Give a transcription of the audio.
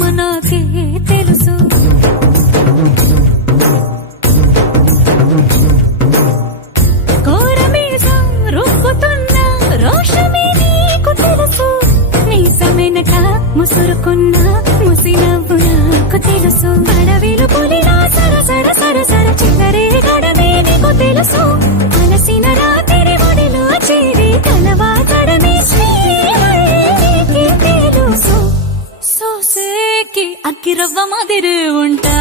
ప్రేమ నాకే తెలుసు. కోరమీసం రుక్కుతున్న రోషమే నీకు తెలుసు. నీసమెనక ముసురుకున్న ముసినవ్వు నాకు తెలుసు. అడవిలు పులిలా సరసర సరసర చిల్లరే గడమే నీకు తెలుసు. అలసిన రాత్రి ఒడిలో చేరి కలవాతడమే శ్రీకి తెలుసు. సోసేకి అక్కిరవ్వ మాదిరి ఉంటా